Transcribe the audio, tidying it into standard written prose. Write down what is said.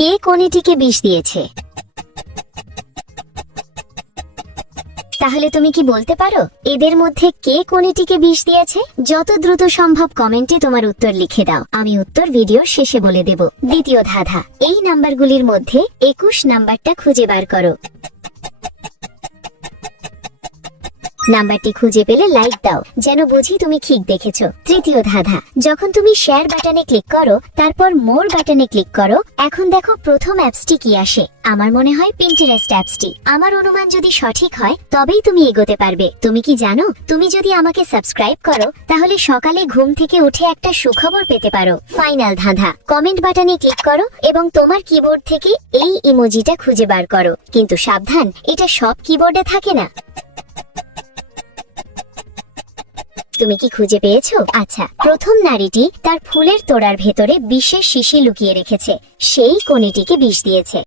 কে কোণেটিকে বিষ দিয়েছে? তাহলে তুমি কি বলতে পারো এদের মধ্যে কে কোণেটিকে বিষ দিয়েছে? যত দ্রুত সম্ভব কমেন্টে তোমার উত্তর লিখে দাও, আমি উত্তর ভিডিওর শেষে বলে দেব। দ্বিতীয় ধাঁধা, এই নাম্বারগুলির মধ্যে 21 নাম্বারটা খুঁজে বার করো। নাম্বারটি খুঁজে পেলে লাইক দাও, যেন বুঝি তুমি ঠিক দেখেছো। তৃতীয় ধাঁধা, যখন তুমি শেয়ার বাটনে ক্লিক করো তারপর মোর বাটনে ক্লিক করো, এখন দেখো প্রথম অ্যাপসটি কি আসে। আমার মনে হয় পিন্টারেস্ট অ্যাপসটি। আমার অনুমান যদি সঠিক হয় তবেই তুমি এগোতে পারবে। তুমি কি জানো, তুমি যদি আমাকে সাবস্ক্রাইব করো তাহলে সকালে ঘুম থেকে উঠে একটা সুখবর পেতে পারো। ফাইনাল ধাঁধা, কমেন্ট বাটনে ক্লিক করো এবং তোমার কিবোর্ড থেকে এই ইমোজিটা খুঁজে বার করো। কিন্তু সাবধান, এটা সব কিবোর্ডে থাকে না। তুমি কি খুঁজে পেয়েছো? আচ্ছা, প্রথম নারীটি তার ফুলের তোড়ার ভেতরে বিষের শিশি লুকিয়ে রেখেছে, সেই কোণেটিকে বিষ দিয়েছে।